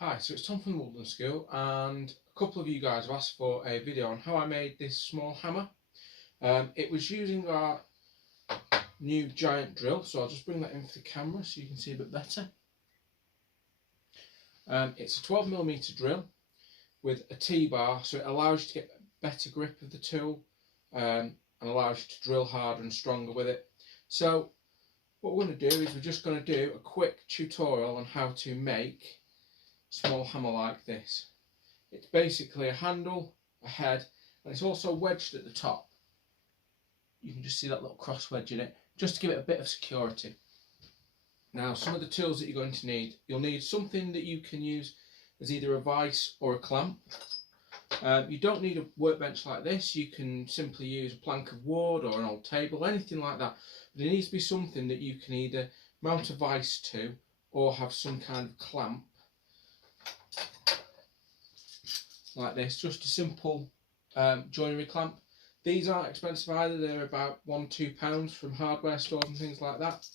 Hi, so it's Tom from the Woodland School, and a couple of you guys have asked for a video on how I made this small hammer. It was using our new giant drill, so I'll just bring that in for the camera so you can see a bit better. It's a 12mm drill with a T-bar, so it allows you to get a better grip of the tool and allows you to drill harder and stronger with it. So what we're going to do is we're just going to do a quick tutorial on how to make small hammer like this. It's basically a handle, a head, and it's also wedged at the top. You can just see that little cross wedge in it, just to give it a bit of security. Now, some of the tools that you're going to need, you'll need something that you can use as either a vise or a clamp. You don't need a workbench like this. You can simply use a plank of wood or an old table, anything like that. But it needs to be something that you can either mount a vise to or have some kind of clamp like this, just a simple joinery clamp. These aren't expensive either, they're about £1–2 from hardware stores and things like that.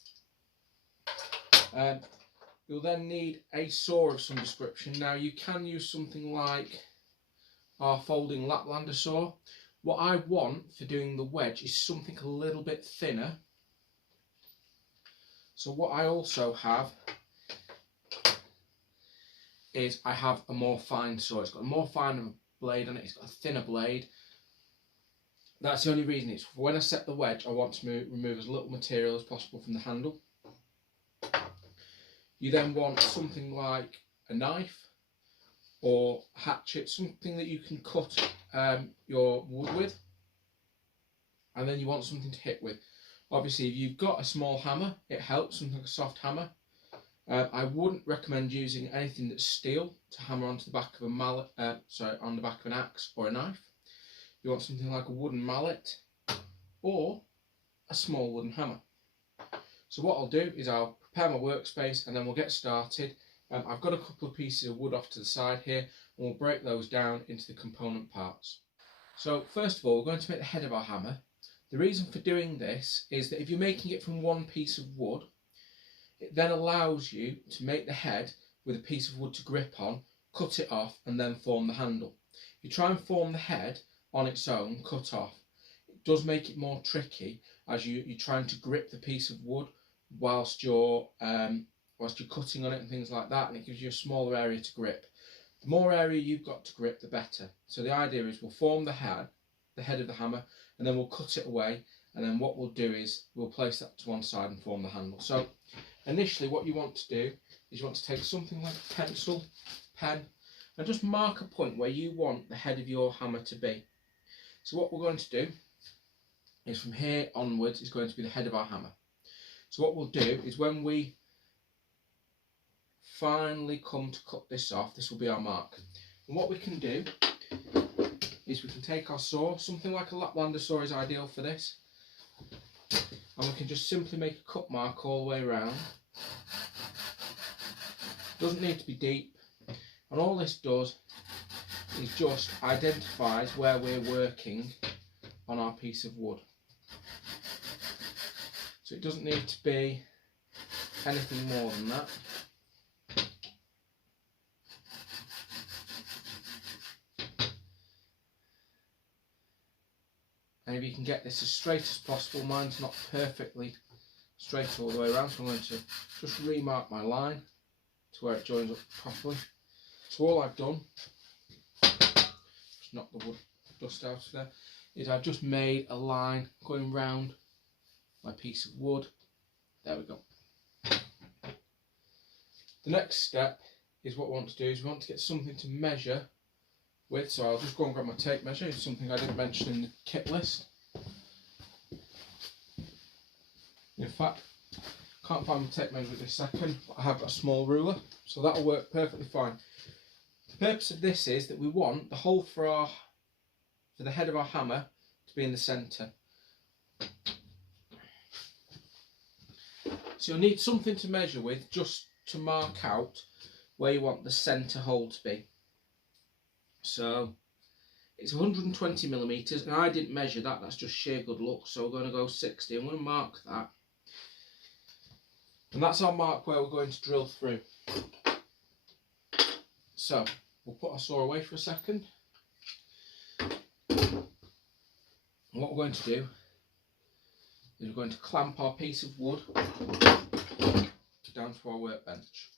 You'll then need a saw of some description. Now you can use something like our folding Laplander saw. What I want for doing the wedge is something a little bit thinner. So what I also have is I have a more fine saw. It's got a more fine blade on it, it's got a thinner blade. That's the only reason. It's when I set the wedge, I want to remove as little material as possible from the handle. You then want something like a knife or a hatchet, something that you can cut your wood with. And then you want something to hit with. Obviously, if you've got a small hammer, it helps, something like a soft hammer. I wouldn't recommend using anything that's steel to hammer onto the back of a mallet, on the back of an axe or a knife. You want something like a wooden mallet or a small wooden hammer. So what I'll do is I'll prepare my workspace and then we'll get started. I've got a couple of pieces of wood off to the side here and we'll break those down into the component parts. So first of all, we're going to make the head of our hammer. The reason for doing this is that if you're making it from one piece of wood, it then allows you to make the head with a piece of wood to grip on, cut it off and then form the handle. If you try and form the head on its own, cut off, it does make it more tricky as you're trying to grip the piece of wood whilst you're cutting on it and things like that, and it gives you a smaller area to grip. The more area you've got to grip, the better. So the idea is we'll form the head of the hammer, and then we'll cut it away, and then what we'll do is we'll place that to one side and form the handle. So initially what you want to do is you want to take something like a pencil, pen, and just mark a point where you want the head of your hammer to be. So what we're going to do is from here onwards is going to be the head of our hammer. So what we'll do is when we finally come to cut this off, this will be our mark. And what we can do is we can take our saw, something like a Laplander saw is ideal for this, and we can just simply make a cut mark all the way around. Doesn't need to be deep, and all this does is just identifies where we're working on our piece of wood. So it doesn't need to be anything more than that. And if you can get this as straight as possible, mine's not perfectly straight all the way around, so I'm going to just remark my line to where it joins up properly. So all I've done, just knock the wood dust out of there, is I've just made a line going round my piece of wood. There we go. The next step is what we want to do is we want to get something to measure with, so I'll just go and grab my tape measure. It's something I didn't mention in the kit list. In fact, can't find my tape measure at this second, but I have got a small ruler, so that'll work perfectly fine. The purpose of this is that we want the hole for the head of our hammer to be in the centre. So you'll need something to measure with just to mark out where you want the centre hole to be. So it's 120mm, and I didn't measure that, that's just sheer good luck, so we're going to go 60. I'm going to mark that, and that's our mark where we're going to drill through. So we'll put our saw away for a second. And what we're going to do is we're going to clamp our piece of wood down to our workbench.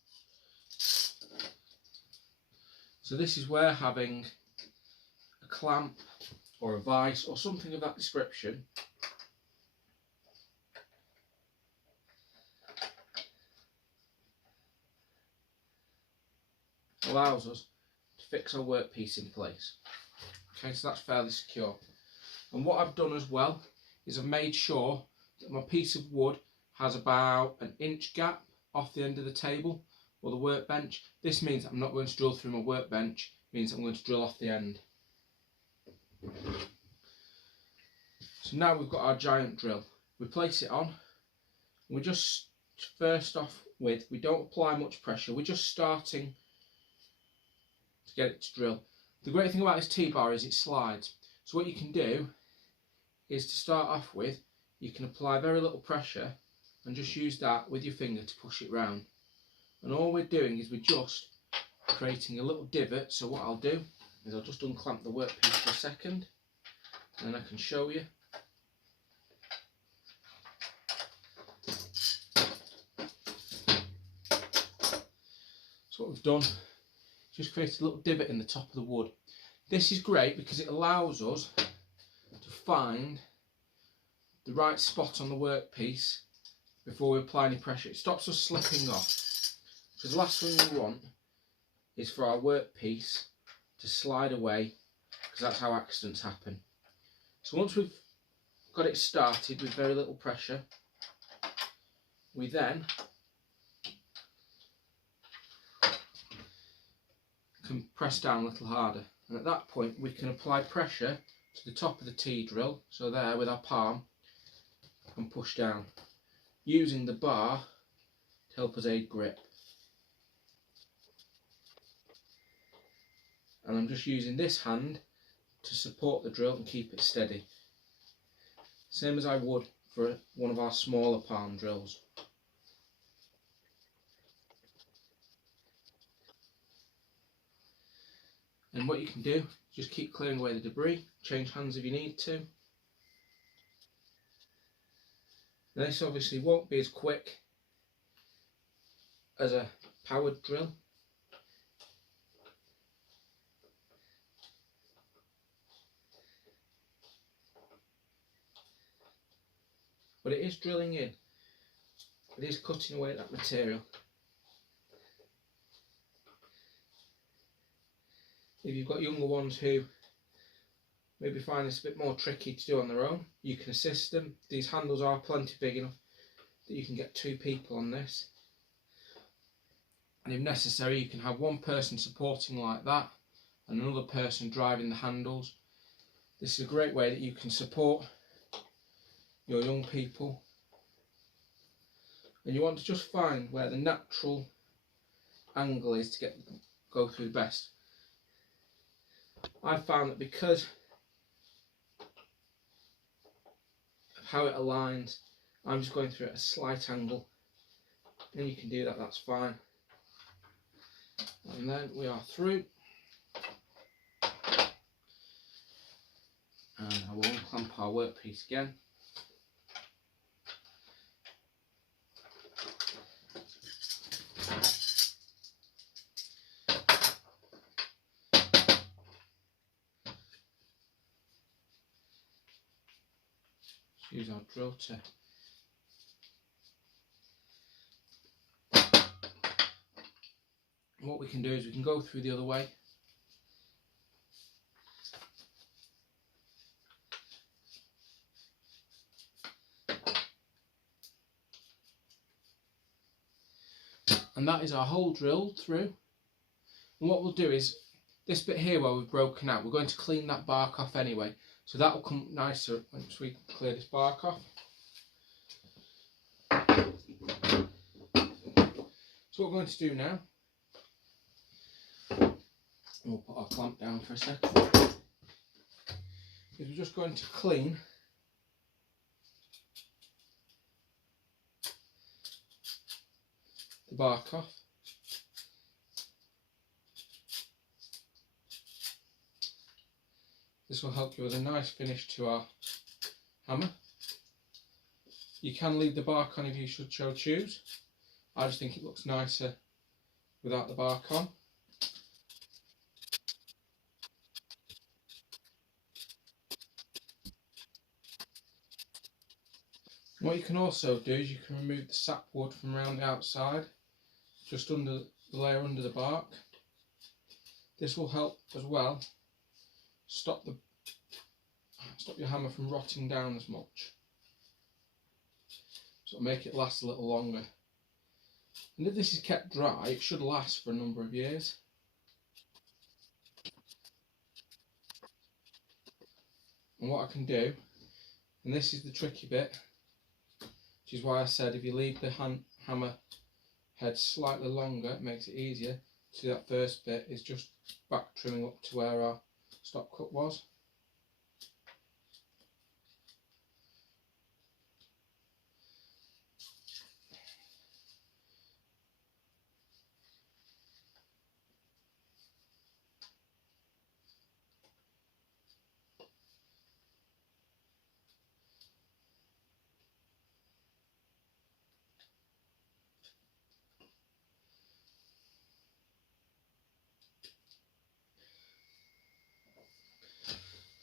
So this is where having a clamp or a vice or something of that description allows us to fix our workpiece in place. Okay, so that's fairly secure. And what I've done as well is I've made sure that my piece of wood has about an inch gap off the end of the table or the workbench. This means I'm not going to drill through my workbench, it means I'm going to drill off the end. So now we've got our giant drill. We place it on, and we just first off with, we don't apply much pressure, we're just starting to get it to drill. The great thing about this T-bar is it slides. So what you can do is to start off with, you can apply very little pressure and just use that with your finger to push it round. And all we're doing is we're just creating a little divot. So what I'll do is I'll just unclamp the workpiece for a second and then I can show you. So what we've done, just create a little divot in the top of the wood. This is great because it allows us to find the right spot on the workpiece before we apply any pressure. It stops us slipping off. Because the last thing we want is for our workpiece to slide away, because that's how accidents happen. So once we've got it started with very little pressure, we then can press down a little harder, and at that point we can apply pressure to the top of the T-drill, so there with our palm, and push down, using the bar to help us aid grip. And I'm just using this hand to support the drill and keep it steady, same as I would for one of our smaller palm drills. And what you can do, just keep clearing away the debris, change hands if you need to. Now this obviously won't be as quick as a powered drill, but it is drilling in, it is cutting away that material. If you've got younger ones who maybe find this a bit more tricky to do on their own, you can assist them. These handles are plenty big enough that you can get 2 people on this. And if necessary, you can have one person supporting like that and another person driving the handles. This is a great way that you can support your young people. And you want to just find where the natural angle is to go through the best. I've found that because of how it aligns, I'm just going through at a slight angle, and you can do that, that's fine. And then we are through, and I will unclamp our workpiece again. Use our drill to what we can do is we can go through the other way. And that is our hole drilled through. And what we'll do is this bit here where we've broken out, we're going to clean that bark off anyway. So that will come nicer once we clear this bark off. So what we're going to do now, we'll put our clamp down for a second, is we're just going to clean the bark off. This will help give us a nice finish to our hammer. You can leave the bark on if you should so choose. I just think it looks nicer without the bark on. What you can also do is you can remove the sapwood from around the outside, just under the layer under the bark. This will help as well stop your hammer from rotting down as much. So it'll make it last a little longer. And if this is kept dry, it should last for a number of years. And what I can do, and this is the tricky bit, which is why I said if you leave the hammer head slightly longer, it makes it easier. See, that first bit is just back trimming up to where our stop cut was.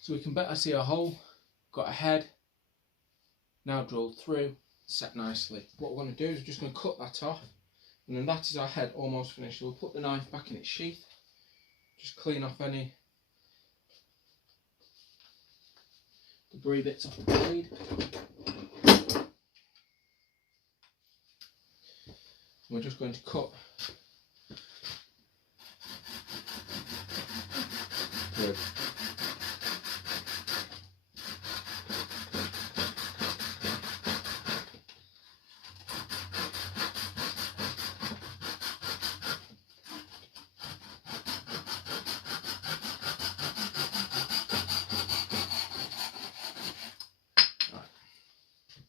So we can better see our hole, got a head, now drilled through, set nicely. What we're going to do is we're just going to cut that off, and then that is our head almost finished. So we'll put the knife back in its sheath, just clean off any debris bits off the blade. We're just going to cut through.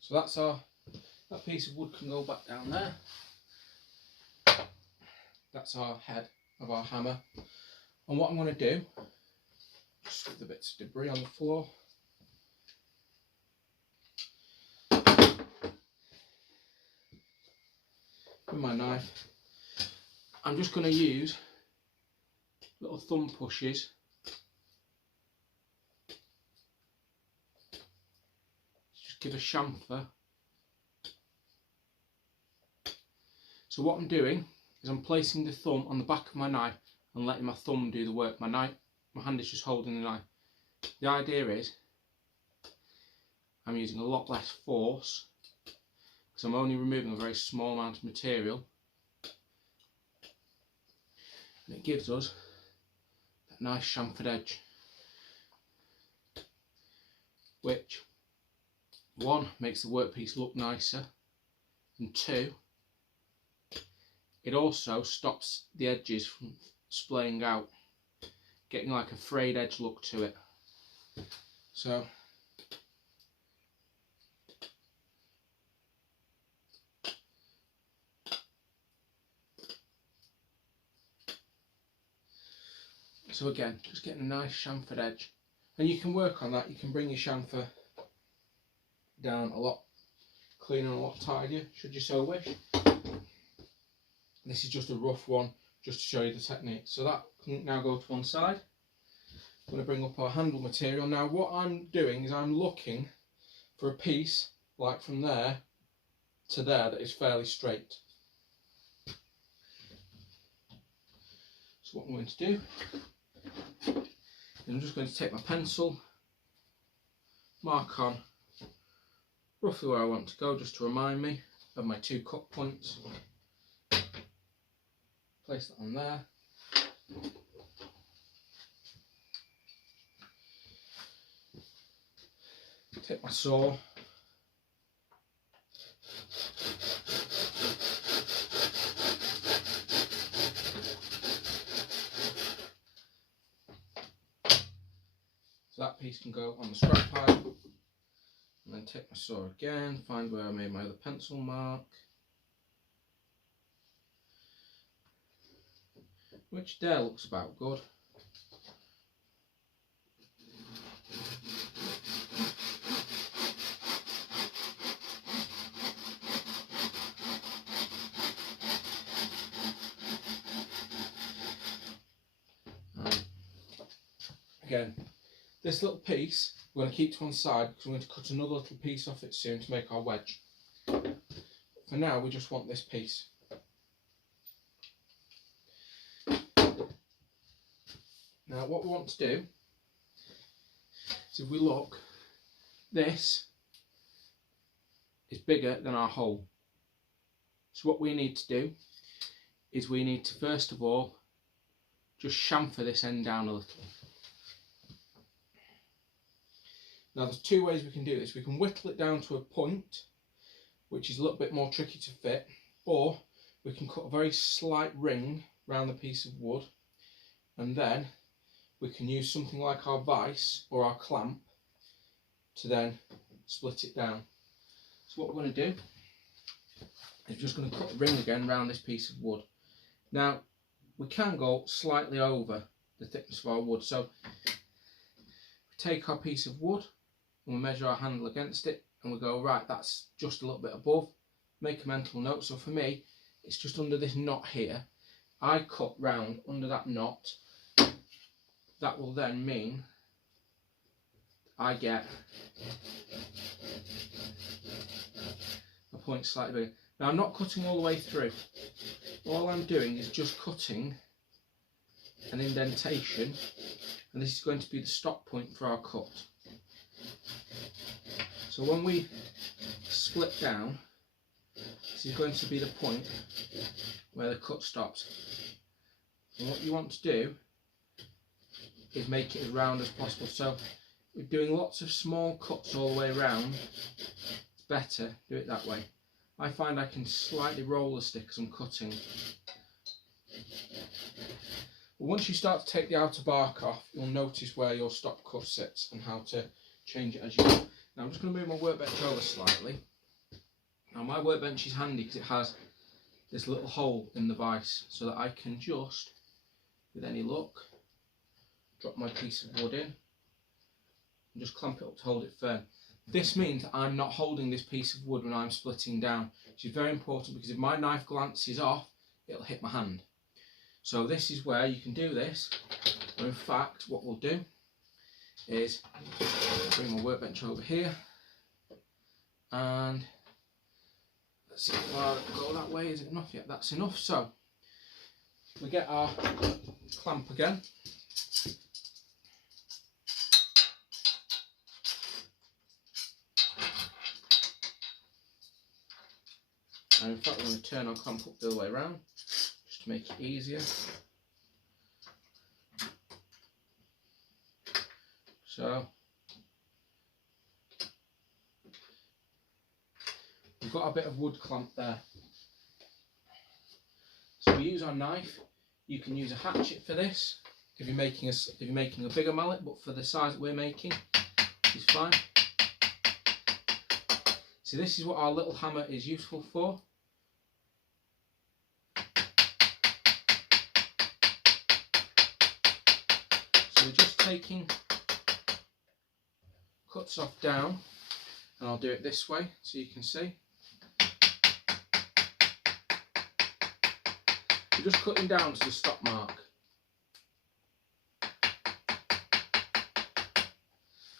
So that's that piece of wood can go back down there. That's our head of our hammer. And what I'm going to do, just with the bits of debris on the floor. With my knife, I'm just going to use little thumb pushes just give a chamfer. So what I'm doing is I'm placing the thumb on the back of my knife and letting my thumb do the work. My hand is just holding the knife. The idea is I'm using a lot less force because I'm only removing a very small amount of material, and it gives us that nice chamfered edge, which one, makes the workpiece look nicer, and two, it also stops the edges from splaying out, getting like a frayed edge look to it. So again, just getting a nice chamfered edge, and you can work on that. You can bring your chamfer down a lot cleaner and a lot tidier, should you so wish. This is just a rough one, just to show you the technique. So that can now go to one side. I'm going to bring up our handle material. Now what I'm doing is I'm looking for a piece like from there to there that is fairly straight. So what I'm going to do is I'm just going to take my pencil, mark on roughly where I want to go, just to remind me of my 2 cut points. Place that on there. Take my saw. So that piece can go on the scrap pile. And then take my saw again, find where I made my other pencil mark, which there looks about good. again. This little piece we're going to keep to one side because we're going to cut another little piece off it soon to make our wedge. For now we just want this piece. Now what we want to do is, if we look, this is bigger than our hole. So what we need to do is we need to first of all just chamfer this end down a little. Now there's two ways we can do this. We can whittle it down to a point, which is a little bit more tricky to fit, or we can cut a very slight ring around the piece of wood, and then we can use something like our vise or our clamp to then split it down. So what we're going to do is just going to cut a ring again around this piece of wood. Now we can go slightly over the thickness of our wood, so we take our piece of wood and we measure our handle against it and we go, right, that's just a little bit above. Make a mental note. So for me it's just under this knot here. I cut round under that knot. That will then mean I get a point slightly bigger. Now I'm not cutting all the way through. All I'm doing is just cutting an indentation, and this is going to be the stop point for our cut. So when we split down, this is going to be the point where the cut stops. And what you want to do is make it as round as possible. So we're doing lots of small cuts all the way around. It's better do it that way. I find I can slightly roll the stick as I'm cutting. But once you start to take the outer bark off, you'll notice where your stop cut sits and how to change it as you go. Now I'm just going to move my workbench over slightly. Now my workbench is handy because it has this little hole in the vise, so that I can just, with any luck, drop my piece of wood in and just clamp it up to hold it firm. This means I'm not holding this piece of wood when I'm splitting down, which is very important, because if my knife glances off, it'll hit my hand. So this is where you can do this. Or in fact, what we'll do is bring my workbench over here, and let's see if I go that way. Is it enough yet? That's enough. So we get our clamp again. And in fact, we're going to turn our clamp up the other way around just to make it easier. So we've got a bit of wood clamp there. So we use our knife. You can use a hatchet for this if you're making a bigger mallet, but for the size that we're making, it's fine. So this is what our little hammer is useful for. So we're just taking cuts off down, and I'll do it this way so you can see. We're just cutting down to the stop mark.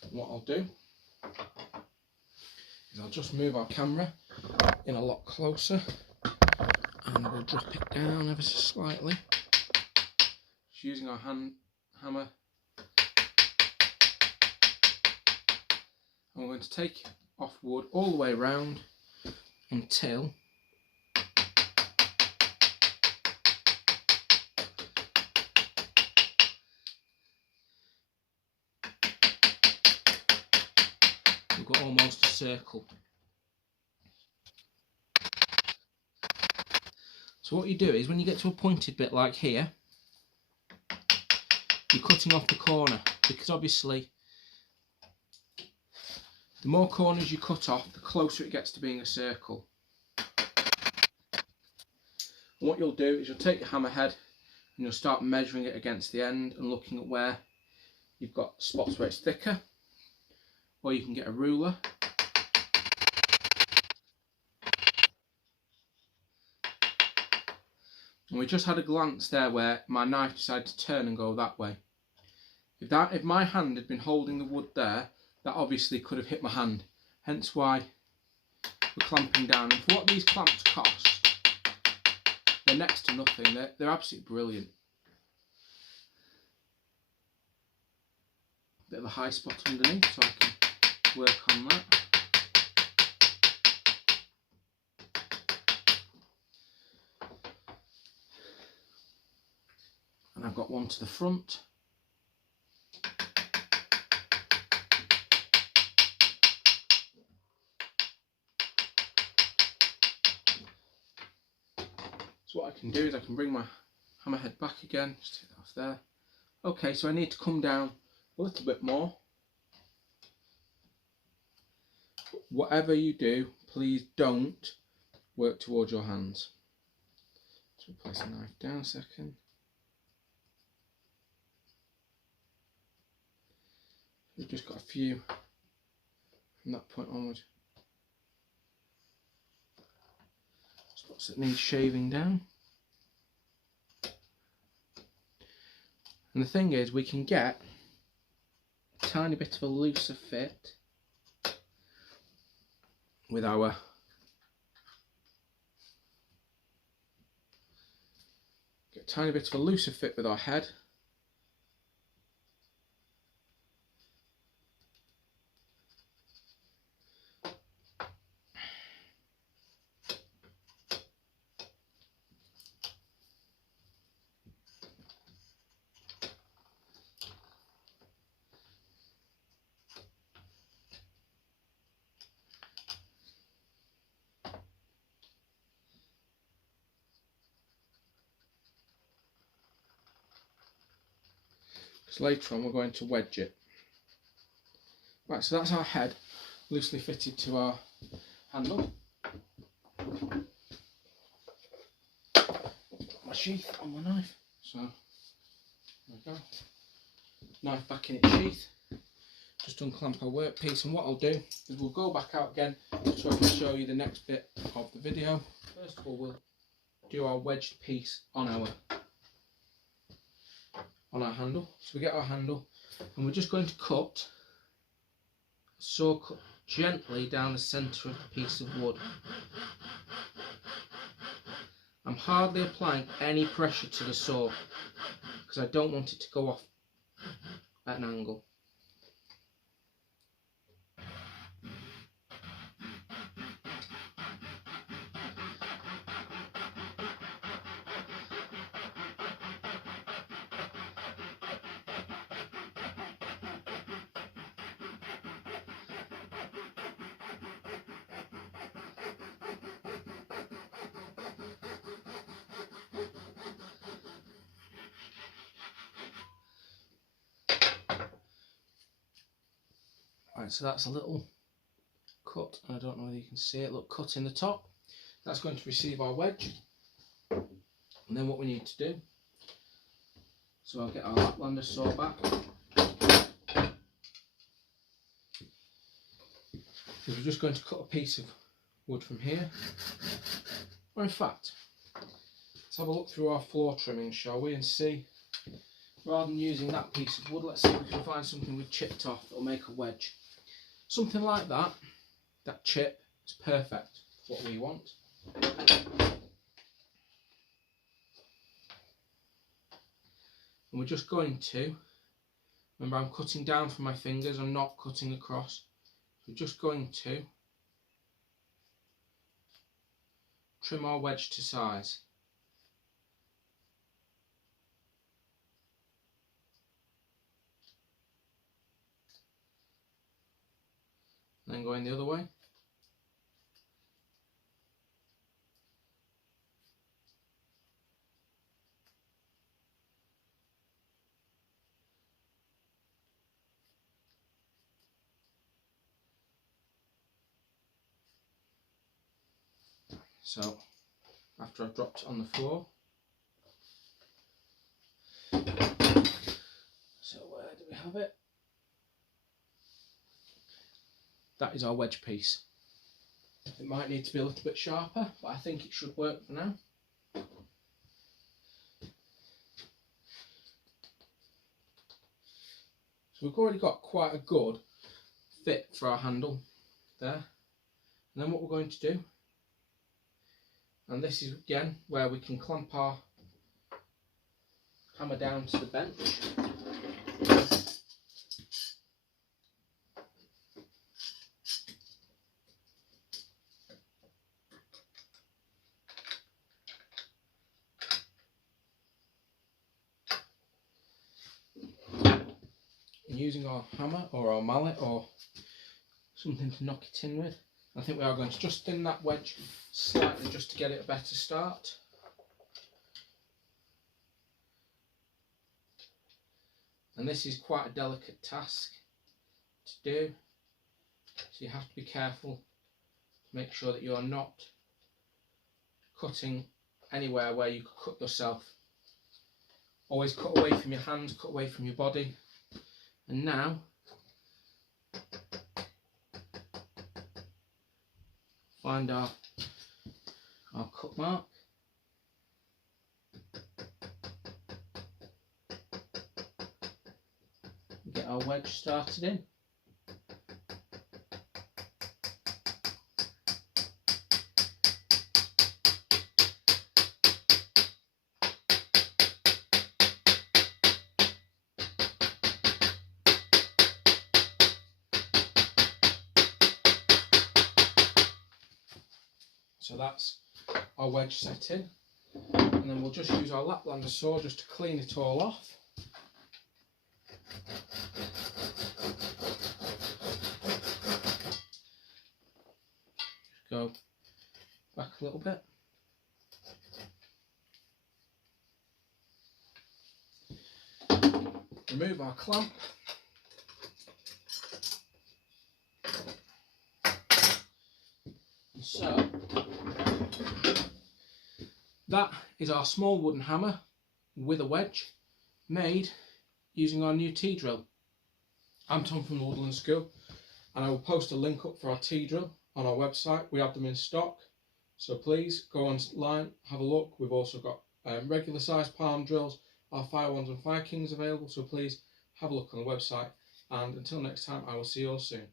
And what I'll do is I'll just move our camera in a lot closer, and we'll drop it down ever so slightly. Just using our hammer. And we're going to take off wood all the way around until we've got almost a circle. So what you do is, when you get to a pointed bit like here, you're cutting off the corner, because obviously the more corners you cut off, the closer it gets to being a circle. And what you'll do is you'll take your hammerhead and you'll start measuring it against the end and looking at where you've got spots where it's thicker, or you can get a ruler. And we just had a glance there where my knife decided to turn and go that way. If my hand had been holding the wood there, that obviously could have hit my hand. Hence why we're clamping down. And for what these clamps cost, they're next to nothing. They're absolutely brilliant. Bit of a high spot underneath, so I can work on that. And I've got one to the front. So what I can do is I can bring my hammerhead back again, just take that off there. Okay, so I need to come down a little bit more. Whatever you do, please don't work towards your hands. So place the knife down a second. We've just got a few from that point onward. Spots that need shaving down. And the thing is, we can get a tiny bit of a looser fit with our head. So later on we're going to wedge it. Right, so that's our head loosely fitted to our handle. My sheath on my knife, so there we go. Knife back in its sheath. Just unclamp our workpiece, and what I'll do is we'll go back out again so I can show you the next bit of the video. First of all, we'll do our wedged piece on our handle. So we get our handle and we're just going to cut gently down the centre of the piece of wood. I'm hardly applying any pressure to the saw because I don't want it to go off at an angle. Right, so that's a little cut. I don't know whether you can see it. Look, cut in the top. That's going to receive our wedge. And then what we need to do, so I'll get our Laplander saw back. So we're just going to cut a piece of wood from here. Or in fact, let's have a look through our floor trimming, shall we, and see, rather than using that piece of wood, let's see if we can find something we've chipped off that'll make a wedge. Something like that, that chip is perfect for what we want. And we're just going to, remember I'm cutting down from my fingers, I'm not cutting across. We're just going to trim our wedge to size. And then going the other way. So after I've dropped it on the floor, so where do we have it? That is our wedge piece. It might need to be a little bit sharper, but I think it should work for now. So we've already got quite a good fit for our handle there. And then what we're going to do, and this is again where we can clamp our hammer down to the bench. And using our hammer or our mallet or something to knock it in with, I think we are going to just thin that wedge slightly just to get it a better start. And this is quite a delicate task to do, so you have to be careful to make sure that you're not cutting anywhere where you could cut yourself. Always cut away from your hands, cut away from your body. And now find our cut mark. Get our wedge started in. So that's our wedge set in, and then we'll just use our Laplander saw just to clean it all off. Just go back a little bit. Remove our clamp. So that is our small wooden hammer with a wedge made using our new T-drill. I'm Tom from the Woodland School, and I will post a link up for our T-drill on our website. We have them in stock, so please go online, have a look. We've also got regular sized palm drills, our Fire Ones and Fire Kings available, so please have a look on the website, and until next time, I will see you all soon.